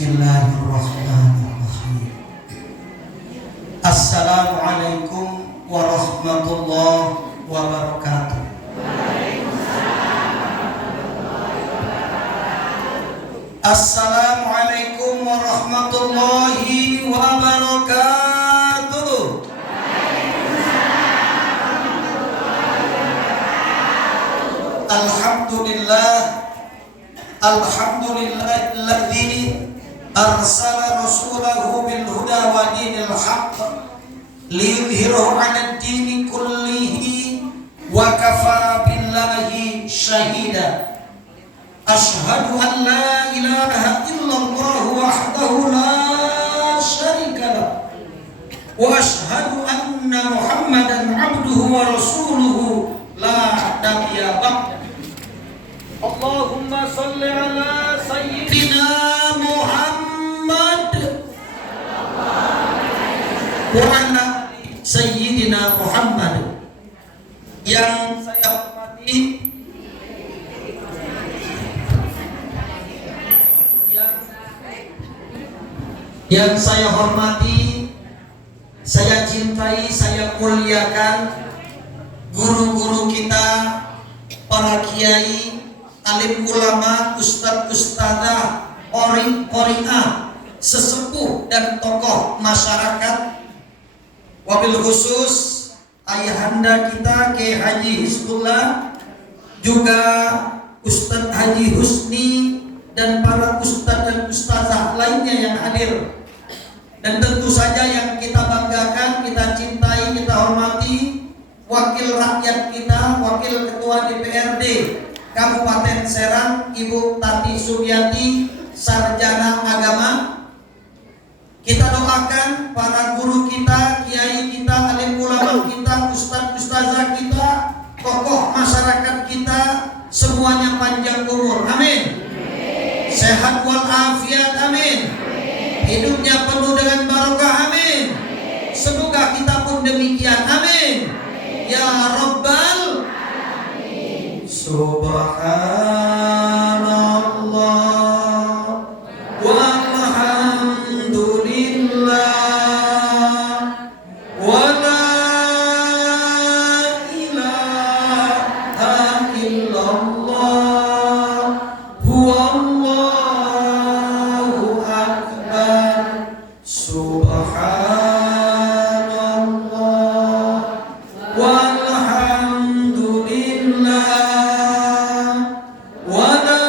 Bismillahirrahmanirrahim. Assalamualaikum warahmatullahi wabarakatuh. Assalamualaikum warahmatullahi wabarakatuh. Alhamdulillahilladzi arsala rasulahu bil huda wa dinil haqq liyudhhirahu 'alad dini kullihi wa kafara billahi syahida. Ashhadu an la ilaha illallah wahdahu la syarika lah wa ashhadu anna Muhammadan 'abduhu wa rasuluhu la nabiyya ba'da. Allahumma salli ala sayyidina Muhammad wa ala sayyidina Muhammad. Yang saya hormati, saya cintai, saya muliakan guru-guru kita, para kiai, alim ulama, ustadz-ustadzah, qori'ah, sesepuh dan tokoh masyarakat, wabil khusus ayahanda kita Kiai Haji Hizbullah, juga Ustadz Haji Husni dan para ustadz dan ustazah lainnya yang hadir, dan tentu saja yang kita banggakan, kita cintai, kita hormati, wakil rakyat kita, wakil ketua DPRD Kabupaten Serang, Ibu Tati Suryati, sarjana agama. Kita doakan para guru kita, kiai kita, alim ulama kita, ustadz ustazah kita, tokoh masyarakat kita, semuanya panjang umur, amin. Sehat walafiat, amin. Hidupnya penuh dengan barokah, amin. Semoga kita pun demikian, amin. Ya Rabbal alamin. Subhanallah walhamdulillah wa la ilaha illallah huwallahu akbar. Subhanallah walhamdulillah wa la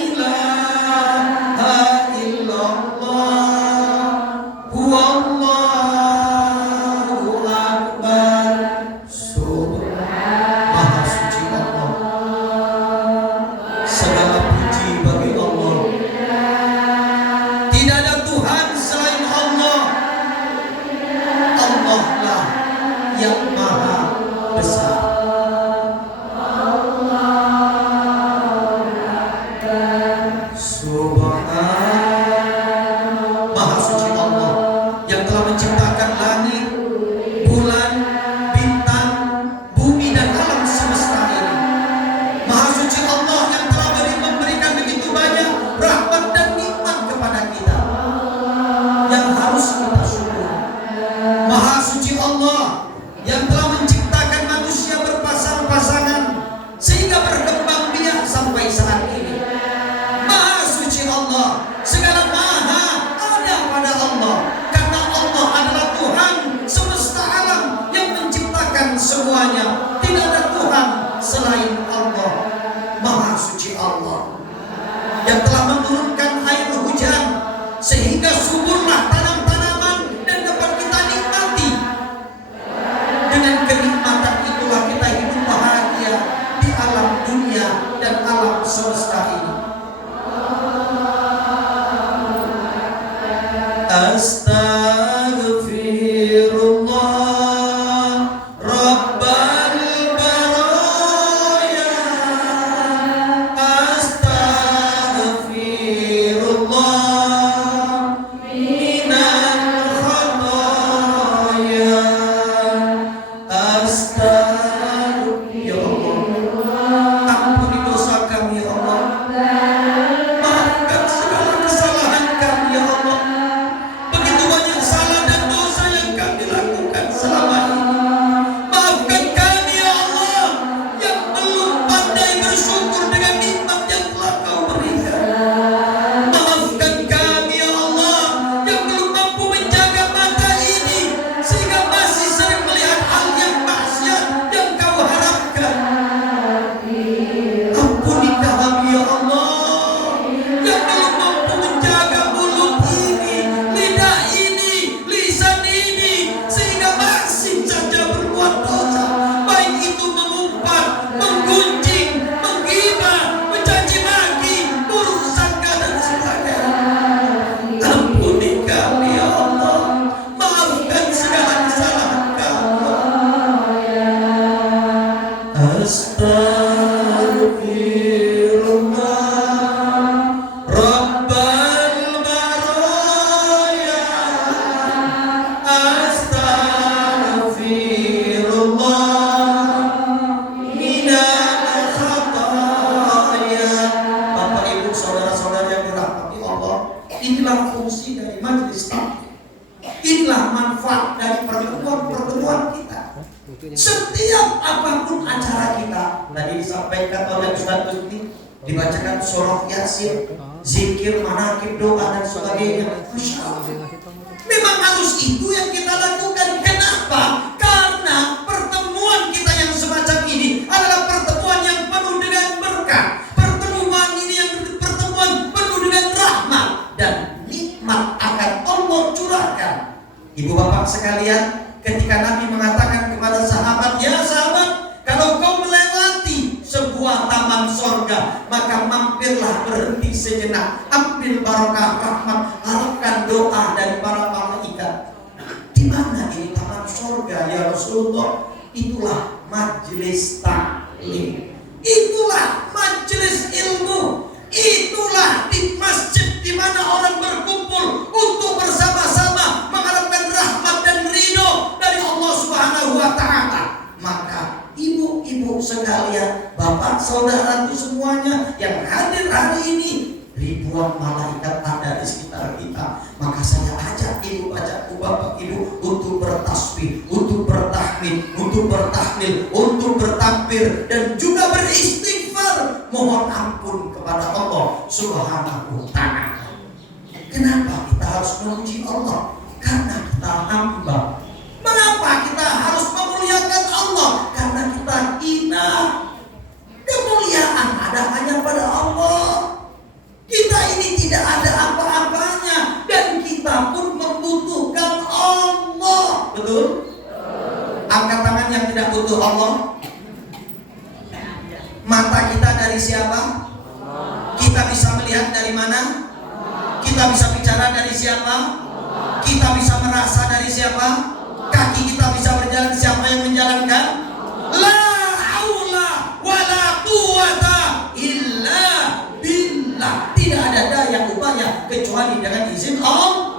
ilaha illallah huwallahu akbar. Maha suci Allah, segala puji bagi Allah. Tidak ada Tuhan selain Allah. Allah lah yang maha besar. Subhanallah, maha suci Allah yang telah menciptakan langit, bulan, bintang, bumi dan alam semesta ini. Maha suci Allah yang telah memberikan begitu banyak rahmat dan nikmat kepada kita yang harus kita syukur. Maha suci Allah yang telah menciptakan manusia berpasang-pasangan sehingga berkembang biak sampai saat ini. Maha suci Allah, segala maha ada pada Allah, karena Allah adalah Tuhan semesta alam yang menciptakan semuanya. Tidak ada Tuhan selain Allah. Maha suci Allah yang telah menurunkan air hujan sehingga suburlah tanam-tanaman dan dapat kita nikmati. Dengan kenikmatan itulah kita hidup bahagia di alam dunia dan alam semesta ini. Astaghfirullah Rabbal baraya. Astaghfirullah minal khataya. Astaghfirullah, ampuni dosa kami ya Allah. Maafkan saudara-saudara yang dirahmati Allah, inilah fungsi dari majelis taklim. Inilah manfaat dari pertemuan kita. Setiap apapun acara kita, tadi disampaikan oleh Ustaz Usti, dibacakan surah Yasin, zikir, manakib, doa dan sebagainya. Masya Allah. Memang harus itu yang kita lakukan. Kenapa? Karena pertemuan kita yang semacam ini adalah pertemuan yang penuh dengan berkah. Pertemuan ini yang pertemuan penuh dengan rahmat dan nikmat akan Allah curahkan. Ibu bapak sekalian, ketika Nabi mengatakan kepada sahabat, ya sahabat, kalau kau melewati sebuah taman sorga, maka mampirlah, berhenti sejenak, ambil barokah rahmat, harapkan doa dari para malaikat. Di mana ini taman sorga ya Rasulullah? Itulah majelis taklim, itulah majelis ilmu, itulah di masjid di mana orang berkumpul untuk bersama-sama mengharapkan rahmat dan ridho dari Allah Subhanahu wa Ta'ala. Maka ibu-ibu sekalian, bapak saudaraku semuanya yang hadir hari ini, ribuan malaikat ada di sekitar kita. Maka saya ajak ibu, ajakku bapak ibu untuk bertasbih, untuk bertahmid, untuk bertahlil, untuk bertakbir dan juga beristighfar, mohon ampun kepada Allah Subhanahu wa Ta'ala. Kenapa kita harus memuji Allah? Karena kita hamba. Mengapa kita harus memuliakan Allah? Karena kita hina. Kemuliaan ada hanya pada Allah. Kita ini tidak ada apa-apanya dan kita pun membutuhkan Allah. Betul? Angkat tangan yang tidak butuh Allah. Mata kita dari siapa? Kita bisa melihat dari mana? Kita bisa bicara dari siapa? Kita bisa merasa dari siapa? Kaki kita bisa berjalan, siapa yang menjalankan? La haula wala quwata illa billah. Tidak ada daya upaya kecuali dengan izin Allah.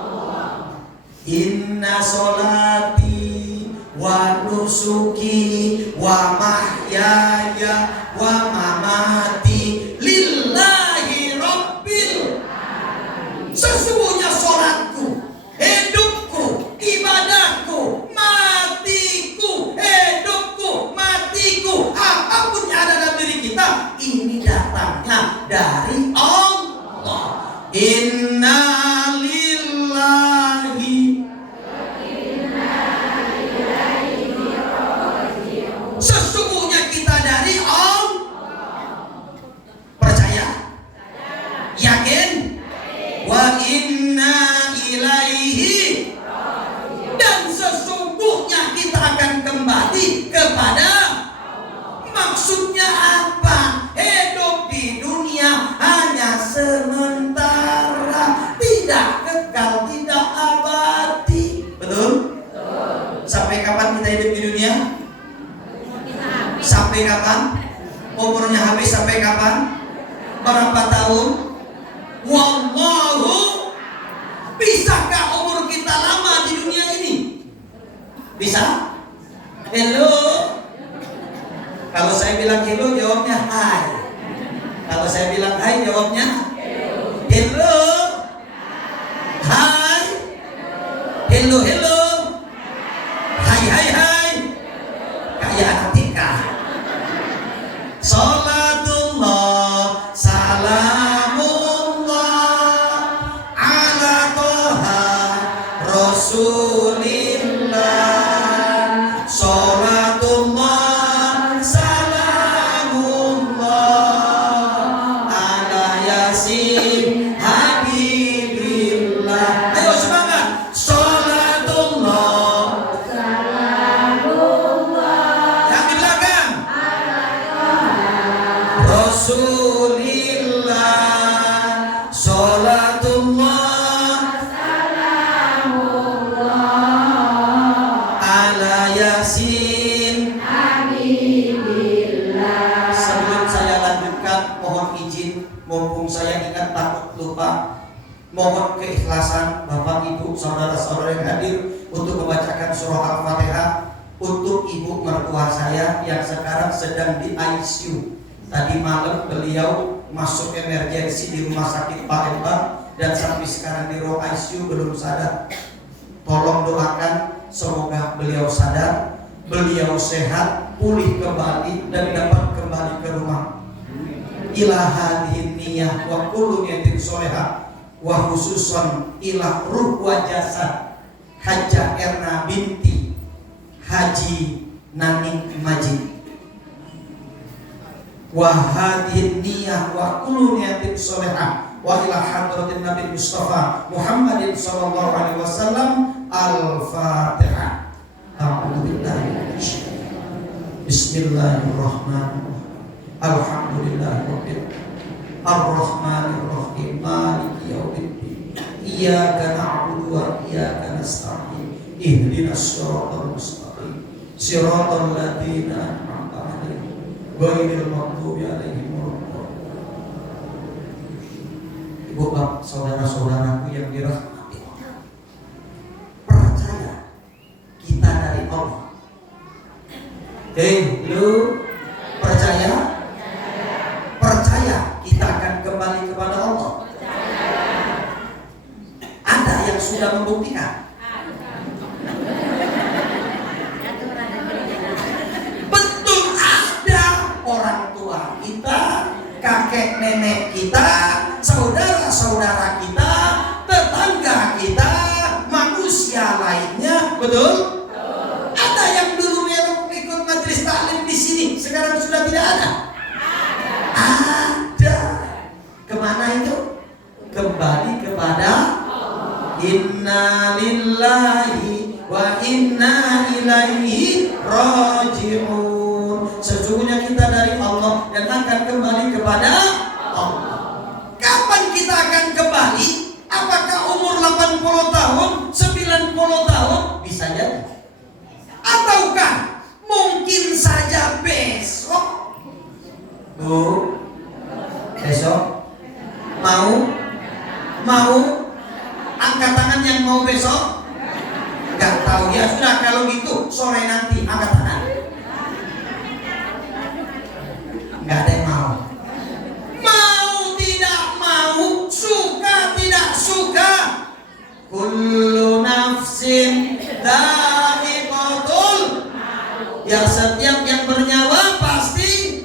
Inna sholati wa nusuki wa mahyaya wa mamati lillahi rabbil alamin. Sesungguhnya sholatku, hidupku, ibadahku, matiku, hidupku, matiku, apapun yang ada dalam diri kita, ini datangnya dari Allah. Inna lillahi sesungguhnya kita dari Allah. Percaya? Yakin? Wa inna ilaihi, dan sesungguhnya kita akan kembali kepada maksudnya apa? Hidup di dunia hanya sementara, tidak kekal, tidak abadi. Betul? Sampai kapan kita hidup di dunia? Sampai kapan? Umurnya habis sampai kapan? Berapa tahun? Wallahu, bisakah umur kita lama di dunia ini? Bisa? Hello? Kalau saya bilang hello, jawabnya hai. Kalau saya bilang hai, jawabnya hello. Hai. Hello, hello. Hai, hai, hai. Kayak anak tika. Salatullah, salamullah ala toha rasulillah. Salatullah, salamullah ala yasin habibillah. Ayo semangat. Salatullah, yang di belakang Rasulillah. Salatullah, ala yasin habibillah. Sebelum saya lanjutkan, mohon izin, mumpung saya ingat takut lupa, mohon keikhlasan Bapak Ibu saudara-saudara yang hadir untuk membacakan surah Al-Fatihah untuk ibu mertua saya yang sekarang sedang di ICU. Tadi malam beliau masuk emergensi di rumah sakit Palembang dan sampai sekarang di ruang ICU belum sadar. Tolong doakan semoga beliau sadar, beliau sehat, pulih kembali dan dapat kembali ke rumah. Ila hadhihi niyah wa kullu niyatin sholihah wa khususan ila ruh wa jasad Hajjah Erna binti Haji Naning Majid. Wa hadhihi niyah wa kullu niyatin sholihah wa ila hadratin Nabi Mustafa Muhammadin sallallahu alaihi wasallam. Al-Fatihah. A'udzu billahi minasy syaithanir. Bismillahirrahmanirrahim. Alhamdulillahirabbil Ar-Rahmanir Rahim Maliki yaumiddin. Iyyaka na'budu wa iyyaka nasta'in. Ihdinas shiratal mustaqim. Shiratal ladzina an'amta 'alaihim ghairil maghdubi 'alaihim waladdallin. Ibu bapak, saudara-saudaraku yang dirahmati Allah, percaya kita dari Allah. Lu percaya? Percaya kita akan kembali kepada Allah. Ada yang sudah membuktikan? Betul, ada orang tua kita, kakek nenek kita, saudara-saudara kita, tetangga kita, manusia lainnya, betul? Ada yang dulu ikut majelis taklim di sini, sekarang sudah tidak ada. Ada. Kemana itu? Kembali kepada inna lillahi wa inna ilaihi raji'un. Sesungguhnya kita dari Allah dan akan kembali kepada Allah. Kapan kita akan kembali? Apakah umur 80 tahun, 90 tahun? Bisa jadi. Ataukah mungkin saja besok? Bu, besok mau angkat tangan yang mau besok? Gak tahu ya, sudah kalau gitu sore nanti angkat tangan. Gak ada yang mau. Mau tidak mau, suka tidak suka. Kullu nafsin dha'iqatul. Ya, setiap yang bernyawa pasti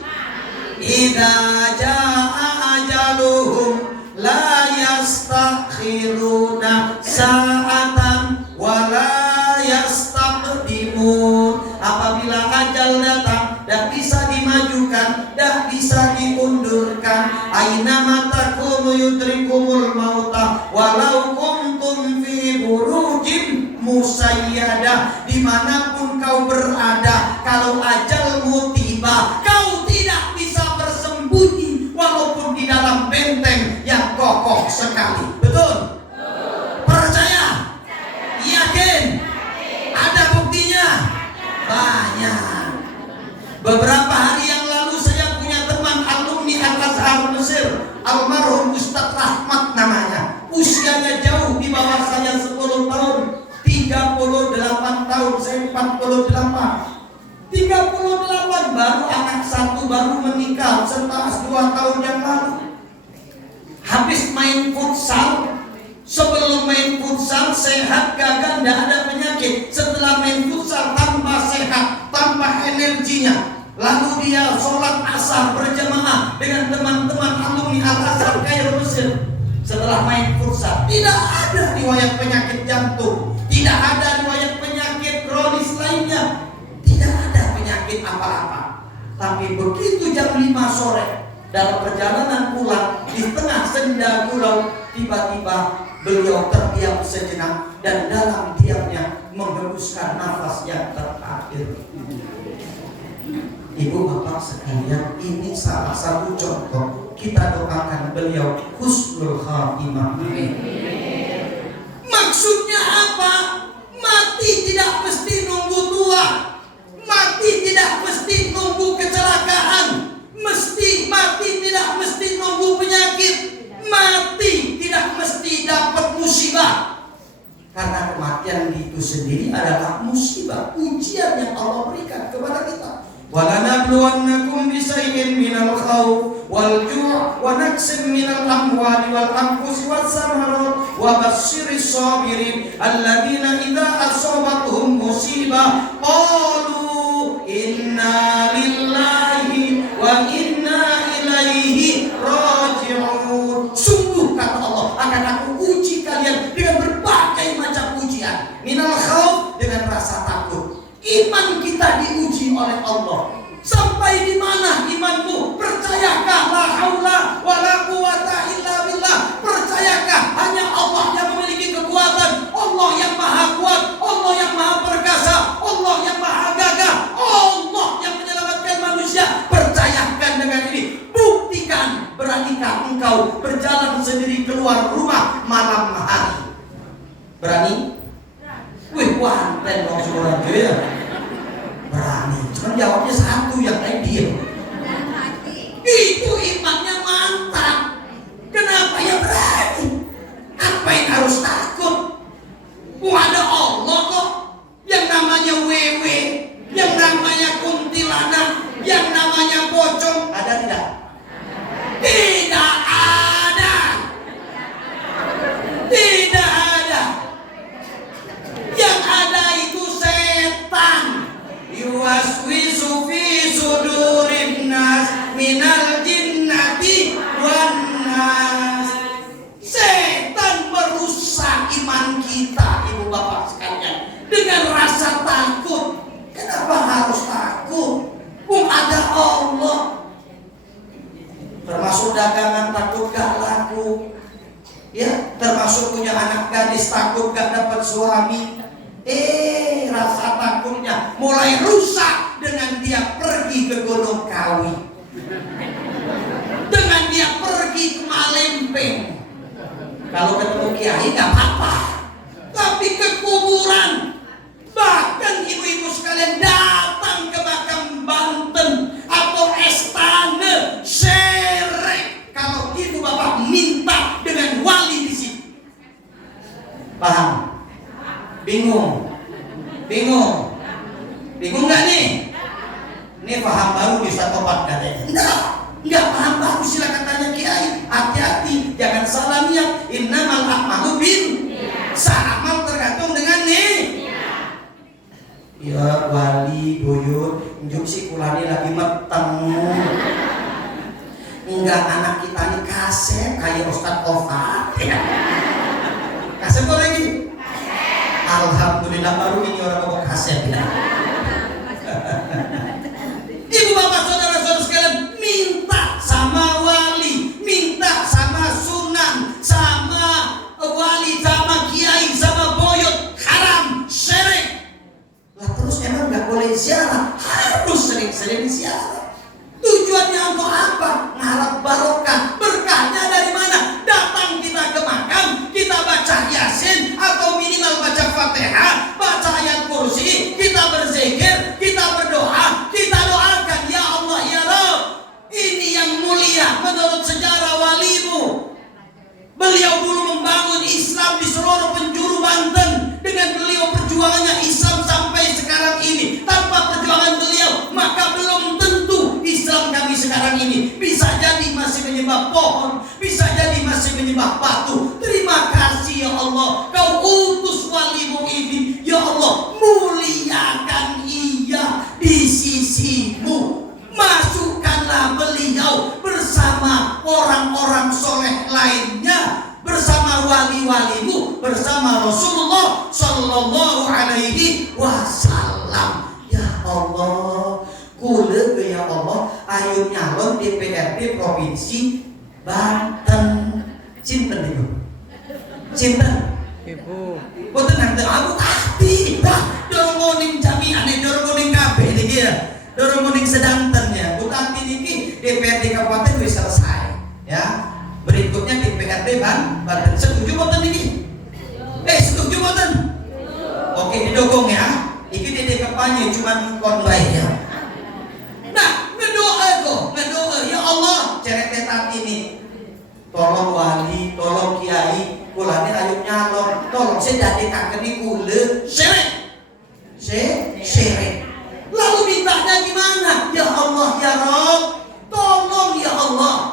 idza jaa ajaluhum la yastakhiruna sa'atan wa la yastaqdimun. Apabila ajal datang, dah bisa dimajukan, dah bisa diundurkan. Aina matakunu yudrikumul mauta walau kuntum fi burujin musayyadah. Dimanapun kau berada, kalau ajalmu tiba, kau tidak bisa bersembunyi walaupun di dalam benteng yang kokoh sekali. Betul? Percaya? Yakin? Ada buktinya? Banyak. Beberapa hari yang lalu saya punya teman alumni Al-Azhar Mesir, almarhum Ustaz Rahmat namanya. Usianya jauh di bawah saya 10 tahun. 38 tahun, saya 48. 38 baru anak satu, baru menikah setelah 2 tahun yang lalu. Habis main futsal, sebelum main futsal sehat, gagah, tidak ada penyakit. Setelah main futsal tambah sehat, tambah energinya. Lalu dia sholat asar berjamaah dengan teman-teman alumni Al-Azhar Kairo Mesir. Setelah main futsal, tidak ada riwayat penyakit jantung, tidak ada riwayat penyakit kronis lainnya, tidak ada penyakit apa-apa. Tapi begitu jam 5 sore dalam perjalanan pulang di tengah senda gurau, tiba-tiba beliau terdiam sejenak dan dalam diamnya menghembuskan nafas yang terakhir. Ibu bapak sekalian, ini salah satu contoh. Kita doakan beliau husnul khatimah. Maksudnya apa? Mati tidak mesti nunggu tua. Mati tidak mesti nunggu kecelakaan. Mati tidak mesti nunggu penyakit. Mati tidak mesti dapat musibah. Karena kematian itu sendiri adalah musibah, ujian yang Allah berikan kepada kita. Walanabluwannakum bisayyin minal khawf wal ju' wa naqsin minal amwali wal anfusi was samarat wa basyyiris sabirin alladziina idza asabatuhum musibah qalu inna lillahi wa inna ilaihi raji'un. Sungguh kata Allah, akan aku uji kalian dengan berbagai macam ujian. Minal khauf, dengan rasa takut. Iman kita diuji oleh Allah. Sampai di mana imanmu? Percayakah la haula wala quwata illa billah? Percayakah hanya Allah yang memiliki kekuatan, Allah yang maha kuat, Allah yang maha perkasa, Allah yang maha gagah, Allah yang menyelamatkan manusia? Percayakan dengan ini. Buktikan, beranikah engkau berjalan sendiri keluar rumah malam hari? Berani? Wih, wanten dong seorang itu ya. Berani, cuman jawabnya satu, yang lain diem. Itu imannya mantap. Kenapa ya berani? Apa yang harus takut? Ada Allah kok. Yang namanya wewe, yang namanya kuntilanak, yang namanya pocong, ada tidak? Tidak ada. Tidak ada. Yang ada itu setan. Yuwaswisu fi sudurin nas minal jinnati wan nas. Setan merusak iman kita, ibu bapak sekalian, dengan rasa takut. Kenapa harus takut? Ada Allah. Termasuk dagangan takut gak laku, ya, termasuk punya anak gadis takut gak dapat suami. Rasa takutnya mulai rusak dengan dia pergi ke Gunung Kawi, dengan dia pergi ke Malempeng. Kalau ketemu kiai gak apa-apa, tapi ke kuburan. Bahkan ibu-ibu sekalian datang ke makam Banten atau Estane Serek, kalau ibu bapak minta dengan wali di situ. Paham? Bingung? Bingung? Bingung nggak nih? Ini paham baru di Satopat katanya. Enggak paham baru, silakan tanya kiai. Hati-hati, jangan salah niat. Innamal a'malu amal tergantung dengan nih. Ya wali buyut, njuk si kulani lagi meteng. Enggak, anak kita nih kasep kayak Ustadz Ofa. Kasep kok lagi? Alhamdulillah baru ini orang bawa kasep ya. Ibu bapak saudara-saudara sekalian, minta sama wali, minta sama sunan, sama wali, sama kiai, sama boyot, haram, syirik. Lah terus emang nggak boleh ziarah? Harus sering-sering ziarah. Tujuannya untuk apa? Ngarap barokah. Berkahnya dari mana? Datang kita ke makam, kita baca Yasin atau minimal baca Fatihah, baca ayat kursi, kita berzikir, kita berdoa, kita doakan, ya Allah ya Rabb, ini yang mulia menurut sejarah walimu. Beliau dulu membangun Islam di seluruh penjuru Banten. Dengan beliau perjuangannya Islam sampai sekarang ini. Tanpa perjuangan beliau, maka belum tentu Islam kami sekarang ini. Bisa jadi masih menyembah pohon, bisa jadi masih menyembah batu. Terima kasih ya Allah, kau utus walimu ini. Ya Allah, muliakan ia di sisimu. Masukkanlah beliau bersama orang-orang soleh lainnya, bersama wali-walimu, bersama Rasulullah Sallallahu Alaihi Wasallam. Ya Allah, kule ya Allah, ayo nyalon DPRD Provinsi Banten. Cinten ibu, cinten ibu. Boten nanti aku tapi dorong moning jami'an, dorong moning kabeh niki ya. Dorong muning sedanten ya, Bupati niki DPRD Kabupaten wis selesai ya. Berikutnya DPRD Banten. Setuju boten niki? Setuju boten? Oke, didukung ya. Iki dede kampanye cuman konlay ya. Nah, ngedoa ya Allah, cerek tetat ini. Tolong wali, tolong kiai, kulane ayo nyalon. Tolong saya dadekaken niku le syirik. Syirik. Lalu mintanya gimana? Ya Allah ya Rabb, tolong ya Allah,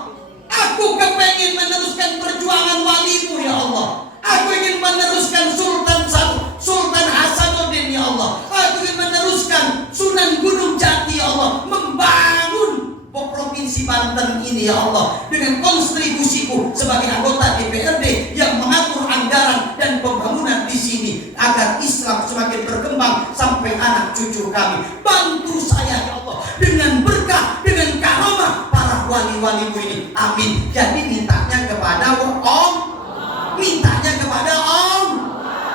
Provinsi Banten ini ya Allah, dengan kontribusiku sebagai anggota DPRD yang mengatur anggaran dan pembangunan di sini agar Islam semakin berkembang sampai anak cucu kami. Bantu saya ya Allah dengan berkah, dengan karamah para wali-walimu ini. Amin. Jadi mintanya kepada Om, mintanya kepada Om,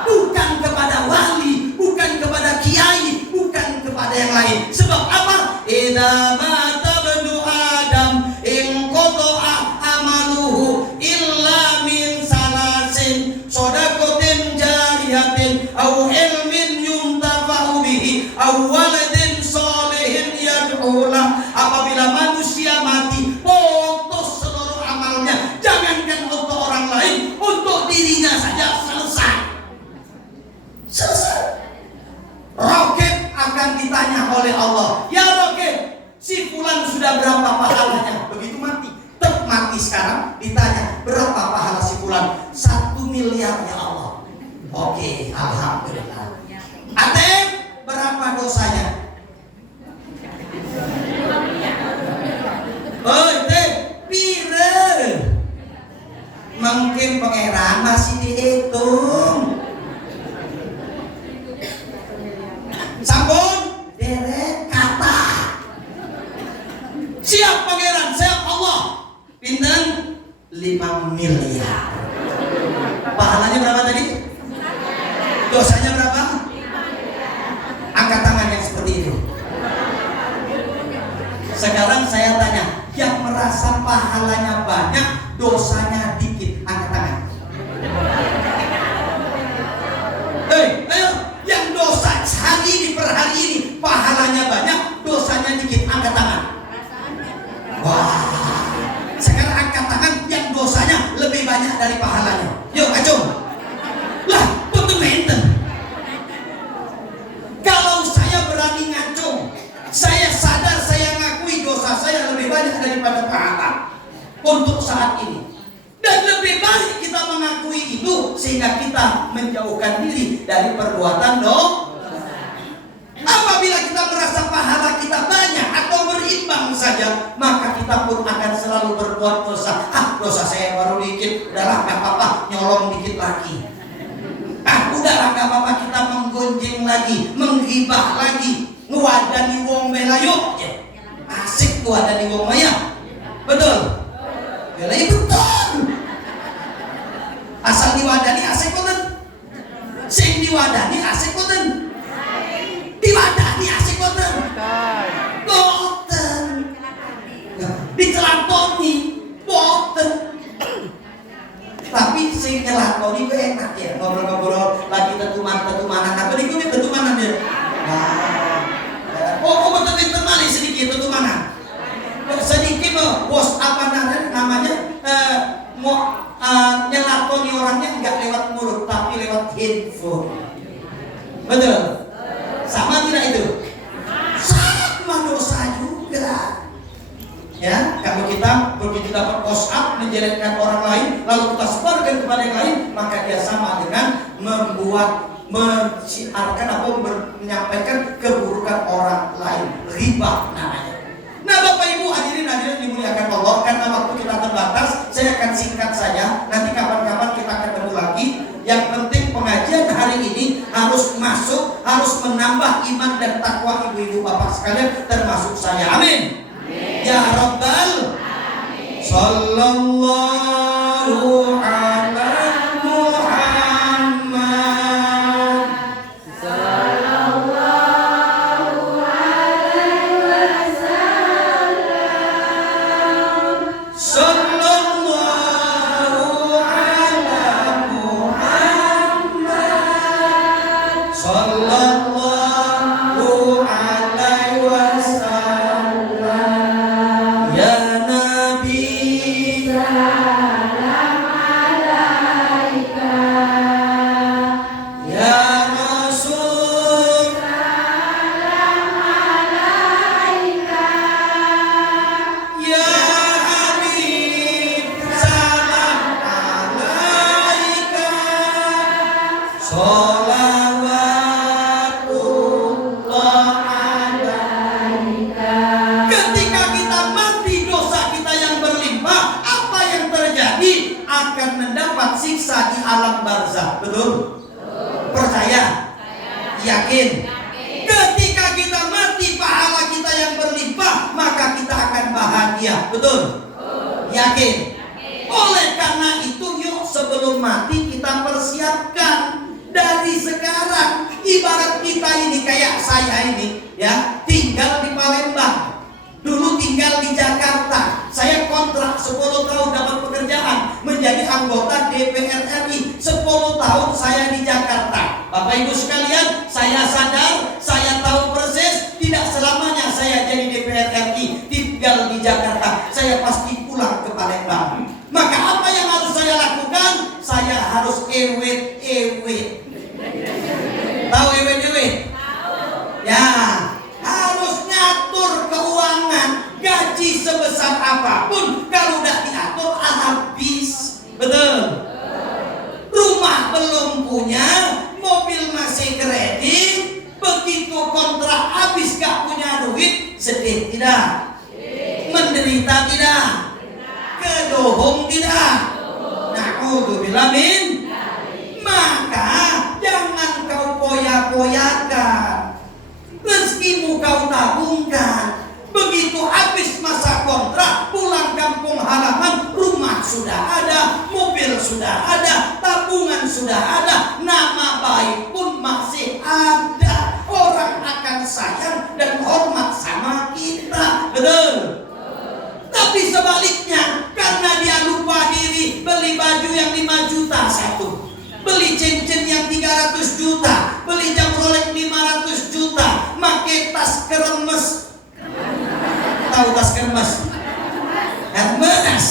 bukan kepada wali, bukan kepada kiai, bukan kepada yang lain. Sebab apa? Idza mata ibnu Adam in qata'a amaluhu illa min salasin shadaqatin jariyatin aw ilmin yuntafa'u bihi aw waladin sholihin yad'u lah. Apabila manusia mati, putus seluruh amalnya. Jangankan untuk orang lain, untuk dirinya saja selesai. Selesai. Roket akan ditanya oleh Allah, ya Roket, si fulan sudah berapa pahalanya? Begitu mati, mati sekarang ditanya berapa pahala si fulan? 1 miliar ya Allah. Oke, alhamdulillah. Ate, berapa dosanya? Oh, teh, pire. Mungkin pangeran masih dihitung. Sampun derek kata. Siap pangeran, siap Allah. Pinten 5 miliar. Pahalanya berapa tadi? Dosanya berapa? Angkat tangan yang seperti itu. Sekarang saya tanya, yang merasa pahalanya banyak, dosanya dikit, angkat tangan. Ayo, yang dosa hari ini per hari ini pahalanya banyak, dosanya dikit, angkat tangan. Wah, sekarang angkat tangan yang dosanya lebih banyak dari pahalanya. Yuk, acung. Lah, betul menten. Kalau saya berani ngacung, saya sadar saya ngakui dosa saya lebih banyak daripada pahala untuk saat ini. Dan lebih baik kita mengakui itu sehingga kita menjauhkan diri dari perbuatan dosa. Apabila kita merasa pahala kita banyak atau berimbang saja, maka kita pun akan selalu berbuat dosa. Dosa saya baru dikit, udahlah gak apa-apa, nyolong dikit lagi. Udahlah gak apa-apa, kita menggonjeng lagi, menggibah lagi, ngewadani wong melayu. Asik tuh ada di wong maya. Betul? Belai betul. Asal diwadani asik boten. Sing diwadani asik boten. Diwadani asik boten. Boten. Dicelantoni boten. Tapi sing ngelakoni ku enak ya, ngobrol-ngobrol lagi tetuman-tetumanan. Apa niku tetumanan ya? Oh betul ditemani sedikit tetumanan. Sedikit bos apa namanya mau nyelakoni orangnya nggak lewat mulut tapi lewat handphone. Betul? Sama tidak itu? Sama dosa juga. Ya, kalau kita begitu dapat WhatsApp menjelekkan orang lain lalu kita sebarkan kepada yang lain, maka dia sama dengan mensiarkan atau menyampaikan keburukan orang lain. Riba namanya. Nah Bapak Ibu hadirin dimuliakan Allah, karena waktu kita terbatas, saya akan singkat saja. Nanti kapan-kapan kita ketemu lagi. Yang penting pengajian hari ini harus masuk, harus menambah iman dan takwa ibu-ibu bapak sekalian, termasuk saya. Amin. Ya Rabbal Amin. Sallallahu ala Muhammad. Sallallahu alaihi wasallam. Sallallahu ala Muhammad. Sallallahu alaihi wasallam. Ya Nabi salam alaika. Ya Rasul salam alaika. Ya Habib salam alaika. Sholawatullah alaika. Ketika kita mati dosa siksa di alam barzakh. Betul? Percaya? Yakin? Ketika kita mati, pahala kita yang berlimpah, maka kita akan bahagia. Betul? Yakin? Oleh karena itu, yuk sebelum mati kita persiapkan dari sekarang. Ibarat kita ini kayak saya ini, ya, tinggal di Palembang. Dulu tinggal di Jakarta. Saya kontrak 10 tahun dapat pekerjaan menjadi anggota DPR RI. 10 tahun saya di Jakarta. Bapak Ibu sekalian, saya sadar, saya tahu persis, tidak selamanya saya jadi DPR RI tinggal di Jakarta. Saya pasti pulang ke Palembang. Maka apa yang harus saya lakukan? Saya harus ewet-ewet. Tahu ewet-ewet? Ya, harus ngatur keuangan. Gaji sebesar apapun, kalau udah diatur habis. Betul? Rumah belum punya, mobil masih kredit, begitu kontrak habis gak punya duit, sedih tidak? Menderita tidak? Kedohong tidak? Na'udzubillah min. Maka jangan kau poya-poyakan, rezekimu kau tabungkan. Begitu habis masa kontrak, pulang kampung halaman, rumah sudah ada, mobil sudah ada, tabungan sudah ada, nama baik pun masih ada. Orang akan sayang dan hormat sama kita. Betul? Tapi sebaliknya, karena dia lupa diri, beli baju yang 5 juta satu, beli cincin yang 300 juta, beli jam Rolex 500 juta, pakai tas keremes. Tahu tas keremes? Hermes.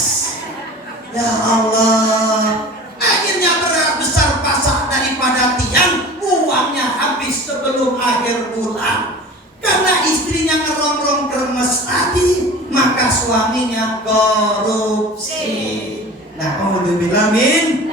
Ya Allah. Akhirnya berat besar pasak daripada tiang, uangnya habis sebelum akhir bulan. Karena istrinya ngerongrong keremes tadi, maka suaminya korupsi. Na'udzubillah min.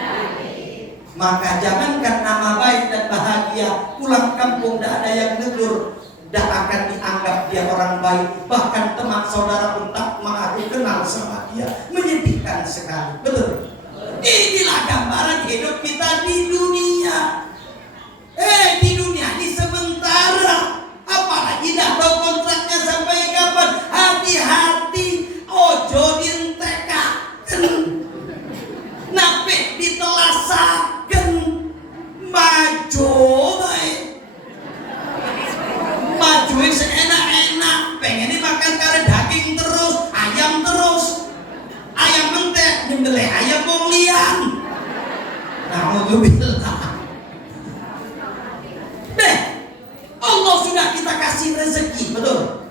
Maka jangankan nama baik dan bahagia, pulang kampung tidak ada yang negur, tidak akan dianggap dia orang baik. Bahkan teman saudara pun tak mengaku kenal sama dia. Menyedihkan sekali. Betul? Inilah gambaran hidup kita di dunia. Di dunia ini sementara. Apalagi tidak tahu kontraknya sampai kapan. Hati-hati, ojo dientekaken, nape ditelasaken, maju baik. Maju seenak-enak, pengen makan kare daging terus, ayam terus, ayam mentek, nyembelih ayam wong liyan. Alhamdulillah. Allah sudah kita kasih rezeki, betul?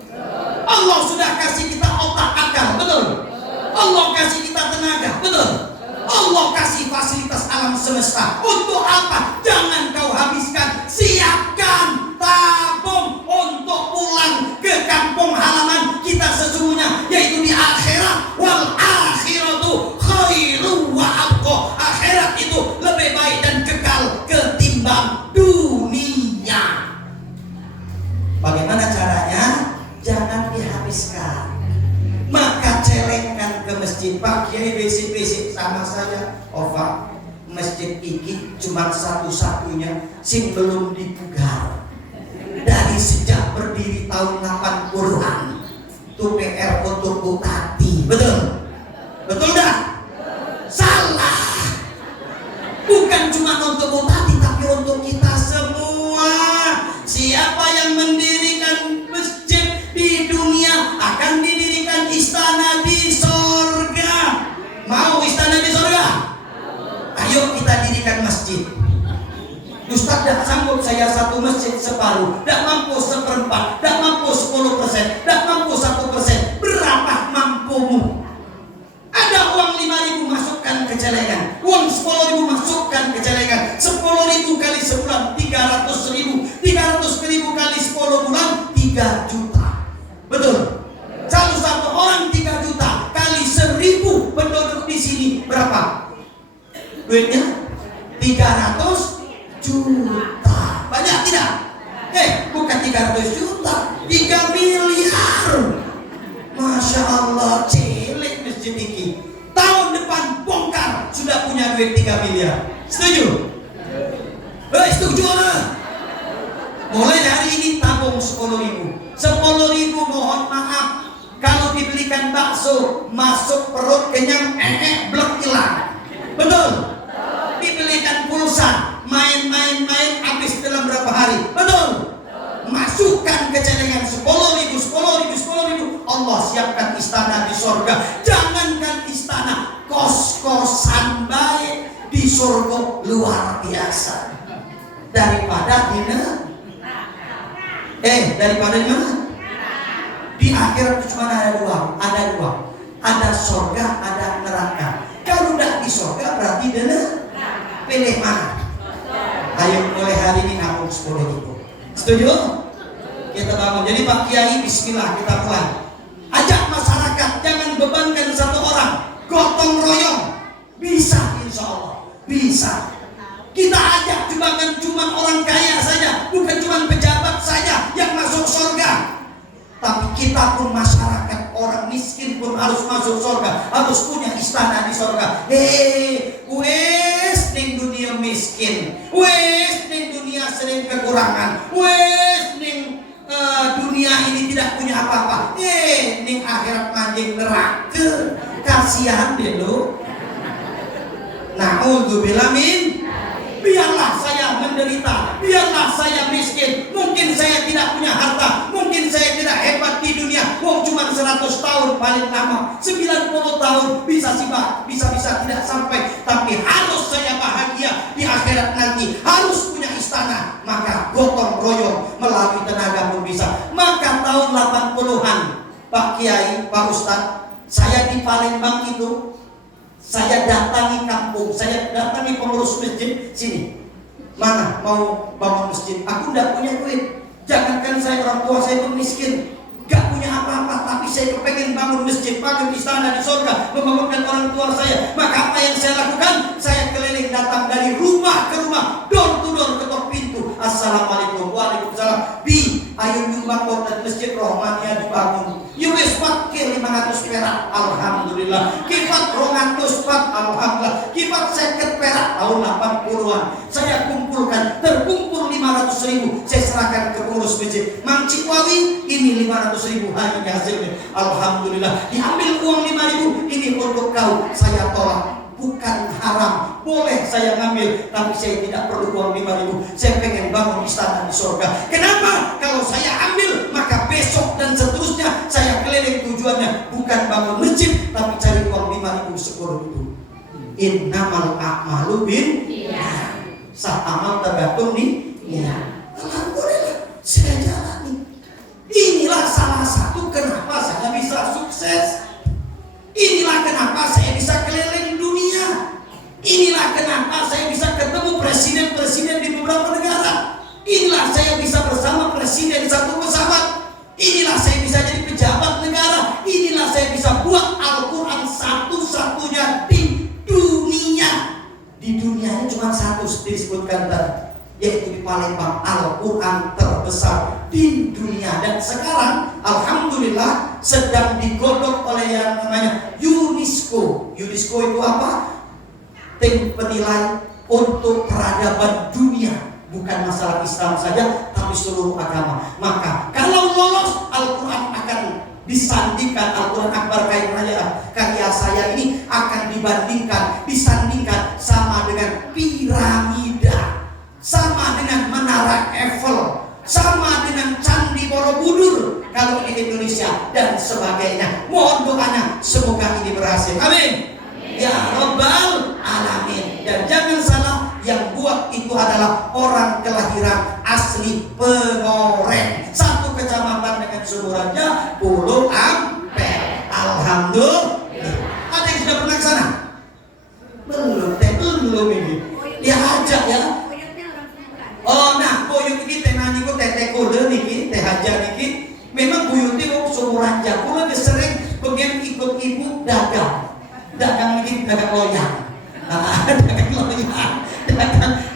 Allah sudah kasih kita otak akal, betul? Allah kasih kita tenaga, betul? Allah kasih fasilitas alam semesta. Untuk apa? Jangan kau habiskan. Siapkan, tabung untuk pulang ke kampung halaman kita sesungguhnya, yaitu di akhirat. Wal akhiratu khairu wa abqa. Akhirat itu lebih baik dan kekal ketimbang dunia. Bagaimana caranya? Jangan dihabiskan. Maka celengkan ke masjid. Pak Kiai basic sama saya. Pak, masjid iki cuma satu-satunya sing belum dipugar. Dari sejak berdiri tahun 80-an. Itu PR untuk Bupati. Betul? Betul dah? Salah. Bukan cuma untuk Bupati, tapi untuk kita semua. Siapa yang mendirikan masjid di dunia akan didirikan istana di sorga. Mau istana di sorga? Ayo kita dirikan masjid. Ustaz tidak sanggup saya satu masjid separuh, tidak mampu 1/4, tidak mampu 10%, tidak mampu 1%. Berapa mampumu? Ada uang 5.000 masukkan ke celengan, uang 10.000 masukkan ke celengan. 10.000 kali sebulan 300.000, 300.000 kali 10 bulan 3 juta. Betul? Kalau satu orang 3 juta kali 1.000 penduduk di sini berapa? Duitnya 300 juta. Banyak tidak? Bukan 300 juta, 3 miliar. Masya Allah, cilik masjid ini. Tahun depan bongkar, sudah punya punya duit 3 miliar. Setuju? Setuju lah. Mulai hari ini tabung 10.000. 10.000 mohon maaf. Kalau dibelikan bakso, masuk perut kenyang, blok hilang. Betul? Dibelikan pulsa, main, habis dalam berapa hari. Betul? Masukkan ke celengan 10.000. Allah siapkan istana di sorga. Jangankan istana, kos-kosan baik di sorga luar biasa. Daripada di daripada di mana? Di akhirat cuma ada dua. Ada sorga, ada neraka. Kalau udah di sorga berarti dia pilih mana? Ayo mulai hari ini nabung 10.000. Setuju? Kita bangun. Jadi Pak Kiai, bismillah kita mulai. Ajak masyarakat, jangan bebankan satu orang. Gotong royong. Bisa insya Allah. Bisa. Kita ajak bukan cuma orang kaya saja, bukan cuma pejabat saja yang masuk surga. Tapi kita pun masyarakat, orang miskin pun harus masuk surga, harus punya istana di surga. Wes ning dunia miskin, wes ning dunia sering kekurangan, wes ning dunia ini tidak punya apa-apa. Ning akhirat manjing neraka, kasihan deh lo. Na'udzubillah min. Biarlah saya menderita, biarlah saya miskin. Mungkin saya tidak punya harta, mungkin saya tidak hebat di dunia. Cuma 100 tahun paling lama, 90 tahun bisa tidak sampai. Tapi harus saya bahagia di akhirat nanti, harus punya istana. Maka gotong royong melalui tenaga pun bisa. Maka tahun 80-an, Pak Kiai, Pak Ustadz, saya di Palembang itu, saya datangi kampung, saya datangi pengurus masjid sini. Mana mau bangun masjid? Aku tidak punya duit. Jangankan saya, orang tua saya pun miskin, gak punya apa-apa. Tapi saya kepengen bangun masjid, bangun istana di surga, membangunkan orang tua saya. Maka apa yang saya lakukan? Saya keliling, datang dari rumah ke rumah, door to door, ketok pintu. Assalamualaikum, waalaikumsalam. Ayo nyumbang dan masjid Rohmania dibangun. US pakai 500 perak, alhamdulillah. Kifat 200 pat, alhamdulillah. Kifat 50 perak tahun 80-an. Saya kumpulkan, terkumpul 500.000. Saya serahkan ke pengurus masjid. Mang Cikwawi, ini 500.000 hari hasilnya, alhamdulillah. Diambil uang 5.000, ini untuk kau. Saya tolak. Bukan haram, boleh saya ngambil, tapi saya tidak perlu uang 5.000. Saya pengen bangun istana di surga. Kenapa? Kalau saya ambil, maka besok dan seterusnya saya keliling, tujuannya bukan bangun masjid, tapi cari uang 5.000 sepuluh itu. Innamal a'malu bin saat amal tergantung nih. Alhamdulillah saya jalani. Inilah salah satu kenapa saya bisa sukses. Inilah kenapa saya bisa keliling dunia. Inilah kenapa saya bisa ketemu presiden-presiden di beberapa negara. Inilah saya bisa bersama presiden satu pesawat. Inilah saya bisa jadi pejabat negara. Inilah saya bisa buat Al-Quran satu-satunya di dunia. Di dunianya cuma satu disebutkan tadi, yaitu di Palembang, Al-Quran terbesar di dunia. Dan sekarang alhamdulillah sedang digodok oleh yang namanya UNESCO. UNESCO itu apa? Tim penilai untuk peradaban dunia. Bukan masalah Islam saja, tapi seluruh agama. Maka kalau lolos, Al-Quran akan disandingkan. Al-Quran Akbar karya saya ini akan disandingkan sama dengan piramida, sama dengan menara Eiffel, sama dengan Candi Borobudur kalau di Indonesia dan sebagainya. Mohon doanya, semoga ini berhasil. Amin. Ya Rabbal Alamin. Dan jangan salah, yang buat itu adalah orang kelahiran asli Pengoreng, satu kecamatan dengan sumurannya 10 ampere. Alhamdulillah. Ada yang sudah pernah ke sana? Belum ini. Dia ajak ya. Oh nah, buyut ini tenani ku tete kode niki, teh haja niki. Memang buyut itu sumuran jakula sering pengen ikut ibu dagang niki, dagang loyang. Dagang loyang.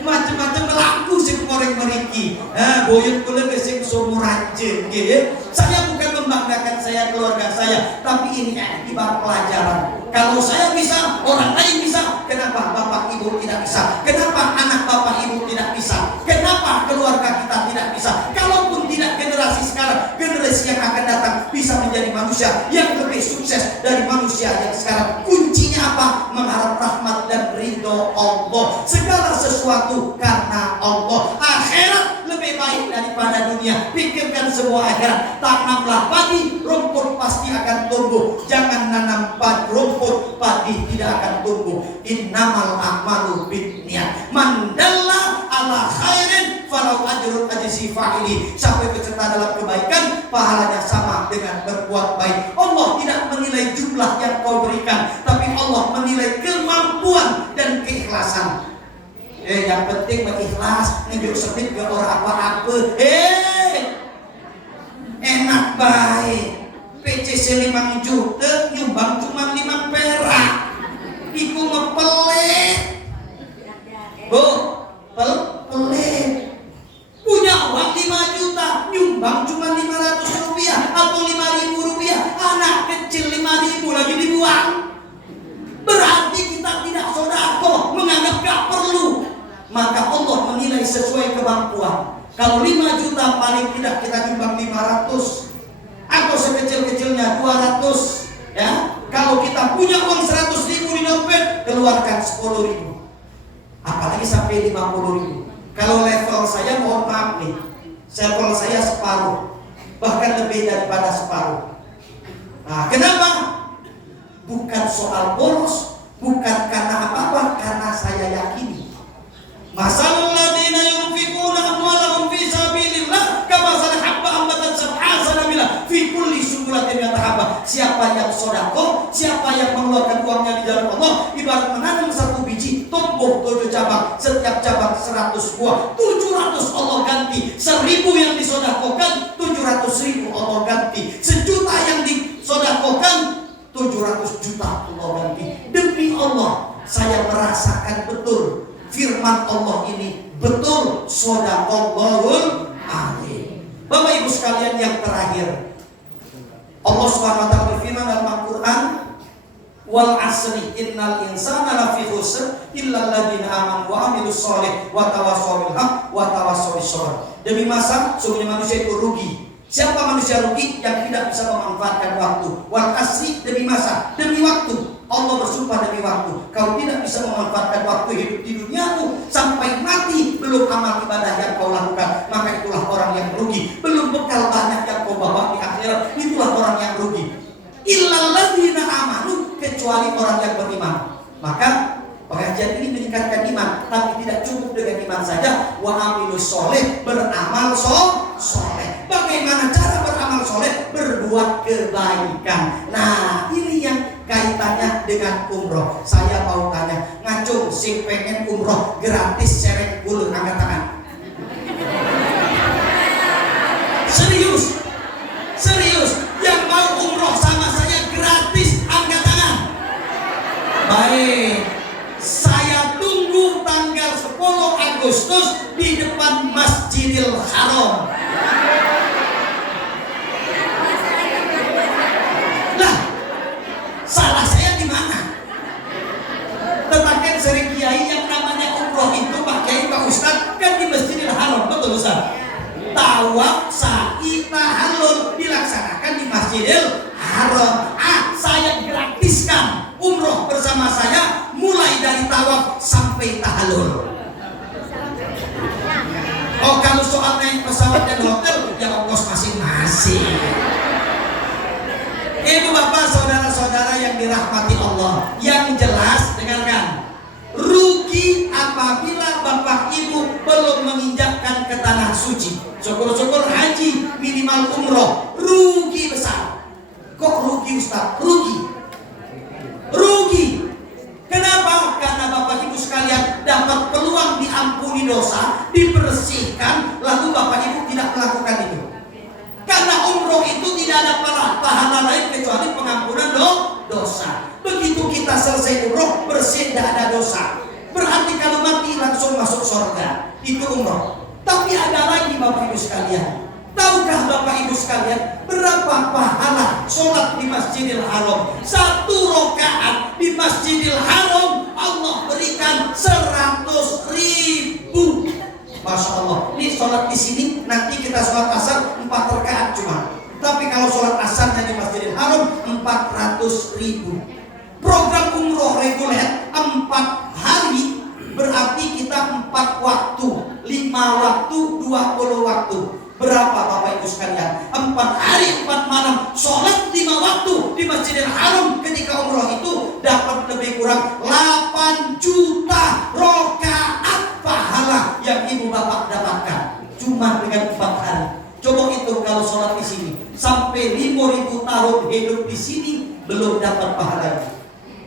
Macam-macam melaku sing goreng meriki. Buyut kula sing sumuran nggih. Saya bukan membanggakan saya keluarga saya, tapi ini ibarat pelajaran. Kalau saya bisa, orang lain bisa. kenapa bapak ibu tidak bisa? Kenapa anak bapak ibu tidak bisa? Kenapa keluarga kita tidak bisa? Kalaupun tidak, generasi sekarang, generasi yang akan datang bisa menjadi manusia yang lebih sukses dari manusia yang sekarang. Kuncinya apa? Mengharap rahmat dan ridho Allah. Segala sesuatu karena Allah. Akhirat lebih baik daripada dunia. Pikirkan semua akhirat. Tanamlah padi, rumput pasti akan tumbuh. Jangan nanam padi, rumput, padi tidak akan tumbuh. Innamal a'malu binniyat. Man dalla ala khairin falau ajrun ajzi fa'ili. Siapa yang berserta dalam kebaikan, pahalanya sama dengan berbuat baik. Allah tidak menilai jumlah yang kau berikan, tapi Allah menilai kemampuan dan keikhlasan. Yang penting mengikhlas, nunjuk sepit ke orang apa-apa. Enak baik. PCC 5 juta, nyumbang cuma 5 perak. Iku ngepelit. Bu, pelit. Punya uang 5 juta, nyumbang cuma 500 rupiah atau 5.000 rupiah. Anak kecil 5.000 lagi dibuang. Berarti kita tidak sodako, menganggap gak perlu. Maka Allah menilai sesuai kemampuan. Kalau 5 juta paling tidak kita nyumbang 500, atau sekecil-kecilnya 200, ya. Kalau kita punya uang 100.000 di dompet, keluarkan 10.000. Apalagi sampai 50.000. Kalau level saya, mohon maaf nih, level saya separuh, bahkan lebih daripada separuh. Nah, kenapa? Bukan soal boros, bukan karena apa-apa, karena saya yakini. Masalul ladina yunfikuna amwalahum fi sabilillah kamathali habba ambatan sab'a sanabila fi kulli sunbulatin yatahabba. Siapa yang sedekah, siapa yang mengeluarkan uangnya di jalan Allah, ibarat menanam satu biji, tumbuh 7 cabang, setiap cabang 100 buah. 700 Allah ganti. 1.000 yang disedekahkan, 700.000 Allah ganti. 1.000.000 yang disedekahkan, 700 juta Allah ganti. Demi Allah, saya merasakan betul firman Allah ini betul, shadaqallahul azim. Bapak Ibu sekalian, yang terakhir, Allah Subhanahu wa taala berfirman dalam Al-Qur'an, wal asri innal insana lafi khusr illa alladziina aamanu wa 'amilus shalih wa tawassaw bil haqq wa tawassaw bis sabr. Demi masa sungguhnya manusia itu rugi. Siapa manusia rugi? Yang tidak bisa memanfaatkan waktu. Wal asri, demi masa, demi waktu. Allah bersumpah demi waktu. Kau tidak bisa memanfaatkan waktu hidup di duniamu sampai mati, belum amal ibadah yang kau lakukan, maka itulah orang yang rugi. Belum bekal banyak yang kau bawa di akhirat, itulah orang yang rugi. Illal ladzina amanu, kecuali orang yang beriman. Maka pengajian ini meningkatkan iman, tapi tidak cukup dengan iman saja. Wa amilus sholeh, beramal soleh. Bagaimana cara beramal soleh? Berbuat kebaikan. Nah, ini yang kaitannya dengan umroh. Saya mau tanya, ngacung sing pengen umroh gratis sereng ulun, angkat tangan. Serius, yang mau umroh sama saya gratis, angkat tangan. Baik, saya tunggu tanggal 10 Agustus di depan Masjidil Haram. Salah saya di mana? Tetapi sering kiai yang namanya umroh itu, Pak Kiai, Pak Ustaz, kan di Masjidil Haram, betul Ustaz? Tawaf, sa'i, tahallul dilaksanakan di Masjidil Haram. Saya gratiskan umroh bersama saya mulai dari tawaf sampai tahallul. Oh, kalau soal naik pesawat dan hotel, ya ongkos masing-masing. Ibu bapak saudara-saudara yang dirahmati Allah, yang jelas dengarkan, rugi apabila bapak ibu belum menginjakkan ke tanah suci. Syukur-syukur haji, minimal umroh, rugi besar. Kok rugi Ustaz? Rugi. Kenapa? Karena bapak ibu sekalian dapat peluang diampuni dosa, dibersihkan, lalu bapak ibu tidak melakukan itu. Karena umroh itu tidak ada pahala lain kecuali pengampunan dosa. Begitu kita selesai umroh, bersih, tidak ada dosa, berarti kalau mati langsung masuk surga. Itu umroh. Tapi ada lagi Bapak Ibu sekalian. Tahukah Bapak Ibu sekalian berapa pahala sholat di Masjidil Haram? 1 rakaat di Masjidil Haram Allah berikan 100.000. Masya Allah. Ini sholat di sini, nanti kita sholat asar 4 rakaat cuma. Tapi kalau sholat asarnya di Masjidil Haram 400.000. Program umroh reguler 4 hari berarti kita 4 waktu, 5 waktu, 20 waktu. Berapa Bapak Ibu sekalian? 4 hari 4 malam sholat 5 waktu di Masjidil Haram ketika umroh itu dapat lebih kurang 8 juta rakaat pahala yang ibu bapak dapatkan cuma dengan 4 hari. Coba itu kalau sholat di sini sampai 5.000 tahun hidup di sini belum dapat pahalanya.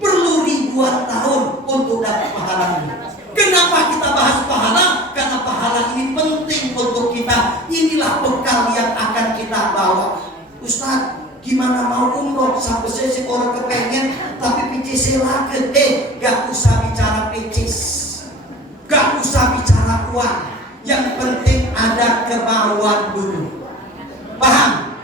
Perlu ribuan tahun untuk dapat pahala ini. Kenapa kita bahas pahala? Karena pahala ini penting untuk kita. Inilah bekal yang akan kita bawa. Ustaz, gimana mau umroh sampai sesi orang kepengen tapi PCC lagi? Gak usah bicara PCS, gak usah bicara uang. Yang penting ada kemauan dulu. Paham?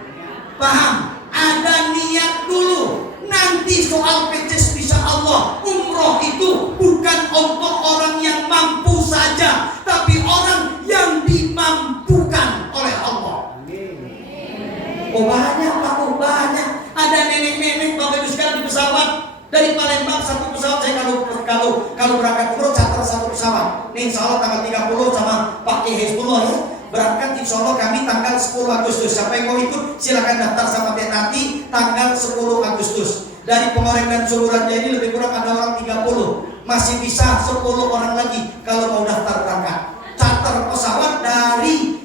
Paham? Ada niat dulu. Nanti soal PCS bisa Allah. Umroh itu bukan untuk orang yang mampu saja, tapi orang yang dimampukan oleh Allah. Oh banyak Pak, oh banyak. Ada nenek-nenek Bapak Ibu sekalian di pesawat dari Palembang, satu pesawat. Saya kalau berangkat umroh charter satu pesawat. Ini insya Allah tanggal 30 sama Pak Hezbollah ya. Berangkat insya Allah kami tanggal 10 Agustus. Siapa yang mau ikut silakan daftar sama Teti tanggal 10 Agustus. Dari Pengorek dan Suluran jadi lebih kurang ada orang 30. Masih bisa 10 orang lagi kalau mau daftar berangkat. Charter pesawat dari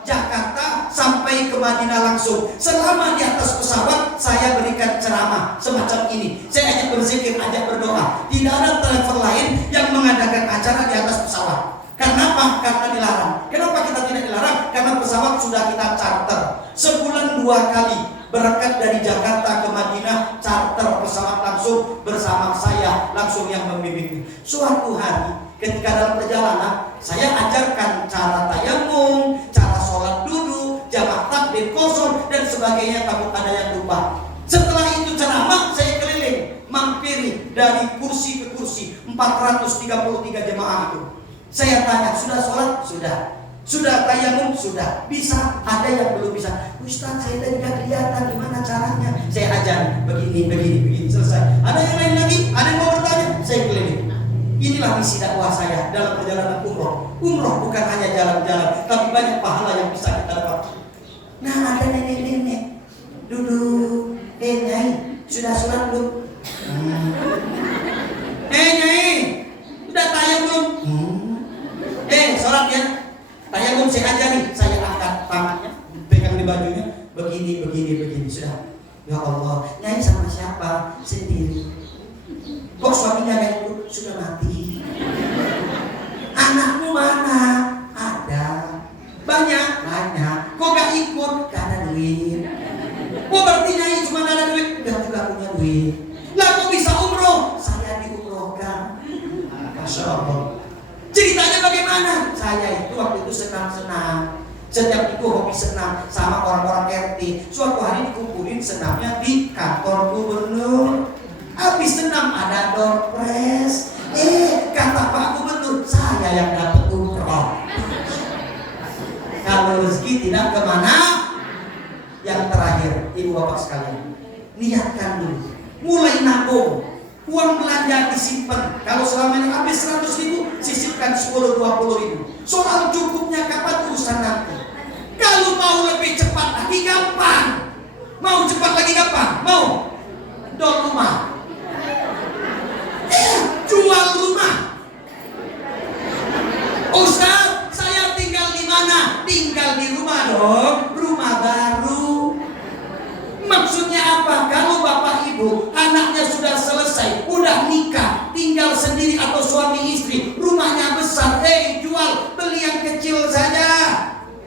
Jakarta sampai ke Madinah langsung. Selama di atas pesawat saya berikan ceramah semacam ini. Saya ajak berzikir, ajak berdoa. Tidak ada travel lain yang mengadakan acara di atas pesawat. Kenapa? Karena dilarang. Kenapa kita tidak dilarang? Karena pesawat sudah kita charter sebulan 2 kali. Berangkat dari Jakarta ke Madinah, charter pesawat langsung bersama saya, langsung yang membimbing. Suatu hari ketika dalam perjalanan saya ajarkan cara tayamum, cara sholat duduk, jamak takbir kosong dan sebagainya. Takut ada yang lupa. Setelah itu ceramah saya keliling, mampiri dari kursi ke kursi 433 jemaah itu. Saya tanya, sudah sholat? Sudah. Sudah tayamum? Sudah. Bisa? Ada yang belum bisa. Ustaz, saya tadi gak kelihatan gimana caranya. Saya ajar begini, selesai. Ada yang lain lagi? Ada yang mau bertanya? Saya keliling. Inilah misi dakwah saya dalam perjalanan umroh. Umroh bukan hanya jalan-jalan, tapi banyak pahala yang bisa kita dapat. Nah, ada nenek-nenek duduk. Nyai, sudah sholat belum? Nyai, udah tayamum belum? Sholat ya. Tayamum saya ajari, saya angkat tangannya, pegang di bajunya, begini, sudah. Ya Allah, Nyai sama siapa? Sendiri. Kok suaminya gak ikut? Sudah mati. Anakmu mana? Ada. Banyak. Kok gak ikut? Gak ada duit. Oh berarti Nyai cuma ada duit? Gak juga punya duit. Lah kok bisa umroh? Saya diumrohkan. Masya Allah. Ceritanya bagaimana? Saya itu waktu itu senang-senang. Setiap itu hobi senam sama orang-orang RT. Suatu hari dikumpulin senamnya di kantor gubernur. Habis senam ada door prize. Kata Pak Gubernur, saya yang dapat umroh. Kalau rezeki tidak kemana. Yang terakhir, ibu bapak sekalian, niatkan dulu. Mulai nabung. Uang belanja disimpan. Kalau selama ini habis 100.000, sisipkan 10-20.000. Soal cukupnya kapan urusan nanti. Kalau mau lebih cepat lagi gampang. Mau cepat lagi gampang? Mau? Jual rumah. Jual rumah. Ustaz, saya tinggal di mana? Tinggal di rumah dong. Rumah baru. Maksudnya apa? Kalau bapak ibu anaknya sudah selesai, udah nikah, tinggal sendiri atau suami istri, rumahnya besar, jual, beli yang kecil saja.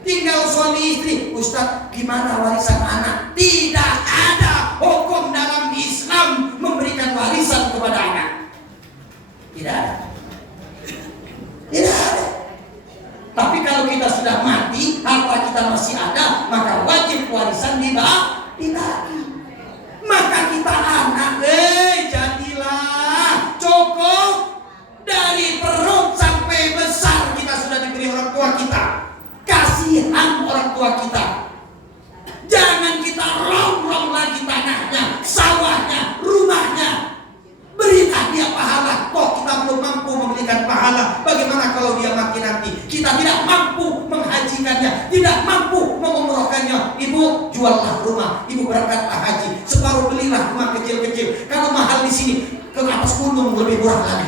Tinggal suami istri. Ustaz, gimana warisan anak? Tidak ada hukum dalam Islam memberikan warisan kepada anak. Tidak ada. Tidak ada. Tapi kalau kita sudah mati, harta kita masih ada, maka wajib warisan dibagi. Maka kita anak, jadilah cukup. Bagaimana kalau dia mati nanti? Kita tidak mampu menghajikannya, tidak mampu mengumrohkannya. Ibu, juallah rumah, ibu berangkatlah haji, separuh belilah rumah kecil-kecil. Kalau mahal di sini, ke atas gunung lebih murah lagi.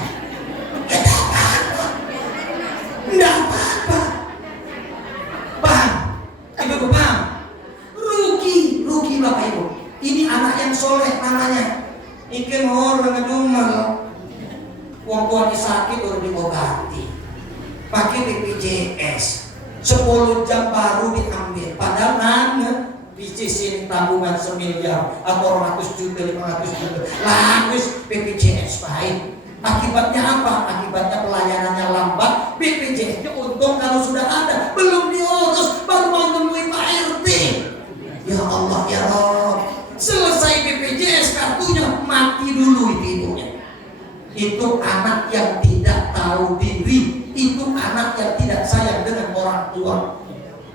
Tidak apa-apa. Paham? Ibu paham? Rugi Bapak Ibu. Ini anak yang soleh namanya. Ikan orang ngedumel. Uang tuanya sakit udah diobati. Pakai BPJS. 10 jam baru diambil. Padahal nanya disisihin tabungan semiliar atau 100 juta, 500 juta. Lagus BPJS baik. Akibatnya apa? Akibatnya pelayanannya lambat. BPJS-nya untung kalau sudah ada, belum diurus, baru mau nemuin Pak RT. Ya Allah ya Rabb. Selesai BPJS kartunya mati dulu ibunya. Itu anak yang tidak tahu diri. Itu anak yang tidak sayang dengan orang tua.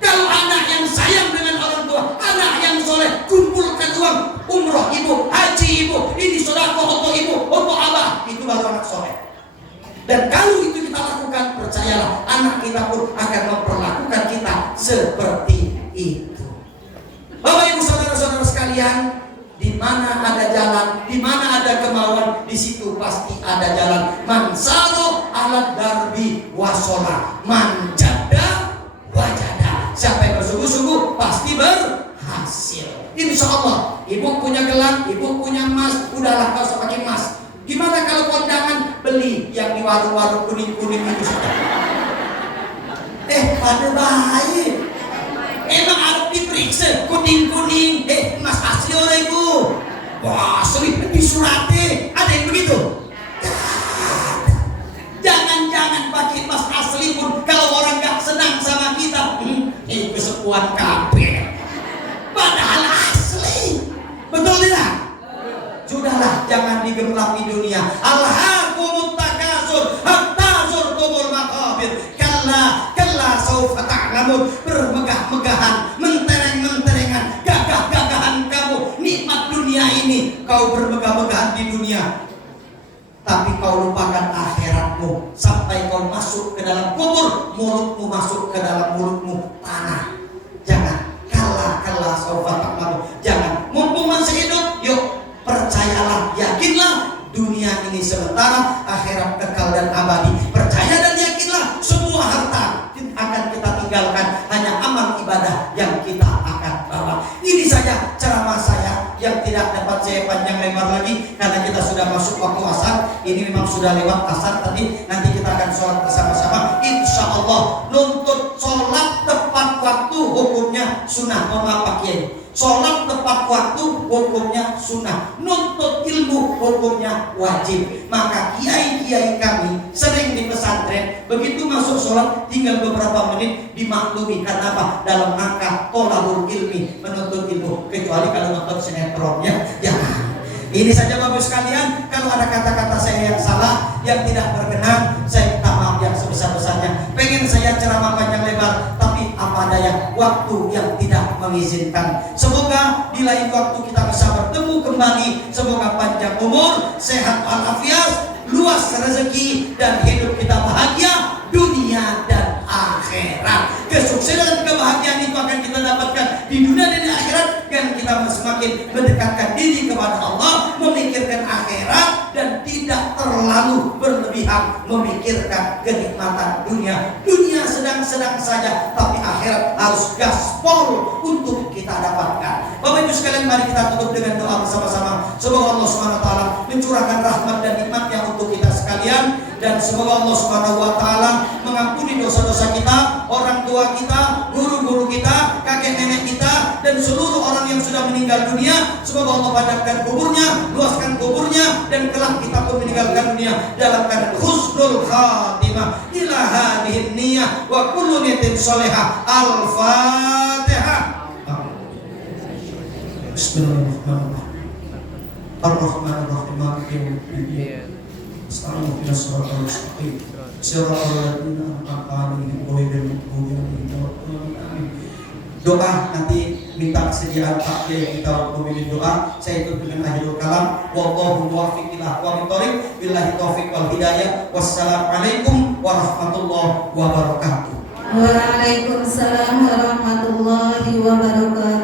Kalau anak yang sayang dengan orang tua, anak yang soleh, kumpulkan uang umroh ibu, haji ibu, ini sedekah untuk ibu, untuk abah, itu baru anak soleh. Dan kalau itu kita lakukan, percayalah anak kita pun akan memperlakukan kita seperti itu. Bapak Ibu saudara-saudara sekalian, di mana ada jalan, di mana ada kemauan, di situ pasti ada jalan. Man saro ala darbi wasola, man jada wajada. Siapa yang bersungguh-sungguh pasti berhasil. Insya Allah. Ibu punya gelang, ibu punya emas, udahlah kau usah pakai emas. Gimana kalau kondangan? Beli yang di warung-warung kuning-kuning itu saja. Pada baik. Emang harus diperiksa kuning-kuning. Emas asli oleh ibu. Wah, asli disurati. Ada yang begitu? Jangan-jangan pakai emas asli pun kalau orang gak senang sama kita, itu sepuan kabeh. Padahal asli. Betul tidak? Sudahlah, jangan digelapi dunia. Alhaakumut takasur hatta zurtumul maqabir. Kalla saufa ta'lamun. Bermegah-megahan, mentereng-menterengan, gagah-gagahan kamu nikmat dunia ini. Kau bermegah-megahan di dunia, tapi kau lupakan akhiratmu. Sampai kau masuk ke dalam kubur, mulutmu masuk ke dalam mulutmu tanah. Jangan. Kalla saufa ta'lamun. Jangan. Mumpung masih hidup, yuk percayalah, yakinlah dunia ini sementara, akhirat kekal dan abadi. Percaya dan yakinlah semua harta akan kita tinggalkan, hanya amal ibadah yang kita akan bawa. Ini saja ceramah saya yang tidak dapat saya panjang lebar lagi karena kita sudah masuk waktu asar. Ini memang sudah lewat asar tadi. Nanti kita akan sholat bersama-sama. Insya Allah nuntut sholat tepat waktu hukumnya sunnah. Mohon Pak Kiai. Sholat tepat waktu hukumnya sunnah. Nuntut ilmu hukumnya wajib. Maka kiai-kiai kami sering di pesantren begitu masuk sholat tinggal beberapa menit dimaklumi. Karena apa? Dalam rangka tolabul ilmi, menuntut ilmu. Kecuali kalau nonton sinetronnya, jangan. Ini saja Bapak sekalian. Kalau ada kata-kata saya yang salah, yang tidak berkenan, saya minta maaf yang sebesar-besarnya. Pengen saya ceramah panjang lebar, tapi apa daya, waktu yang tidak mengizinkan. Semoga di lain waktu kita bisa bertemu kembali. Semoga panjang umur, sehat walafiat, luas rezeki, dan hidup kita bahagia dunia dan akhirat. Kesuksesan kebahagiaan itu akan kita dapatkan di dunia dan di akhirat, dan kita semakin mendekatkan diri kepada Allah, memikirkan akhirat dan tidak terlalu berlebihan memikirkan kenikmatan dunia. Dunia sedang-sedang saja, tapi akhirat harus gaspol untuk kita dapatkan. Bapak Ibu sekalian, mari kita tutup dengan doa bersama-sama. Semoga Allah SWT mencurahkan rahmat dan nikmatnya untuk kita sekalian, dan semoga Allah SWT mengampuni dosa-dosa kita, orang tua kita, guru-guru kita, kakek nenek kita, dan seluruh orang yang sudah meninggal dunia. Semoga Allah padatkan kuburnya, luaskan kuburnya, dan kelak kita pun meninggalkan dunia dalam keadaan husnul khatimah. Ila hadhihi niyyah wa kullu niyatin shalihah. Al-Fatihah. Bismillahirrahmanirrahim. Ar-Rahmanir-Rahim. Maliki yaumiddin. Assalamualaikum warahmatullahi wabarakatuh. doa nanti minta kesediaan Pak Kiai kita untuk memimpin doa. Saya itu dengan akhirul kalam. Wallahu muwaffiq ila aqwamit thoriq. Billahi taufiq wal hidayah. Wassalamualaikum warahmatullahi wabarakatuh. Waalaikumsalam warahmatullahi wabarakatuh.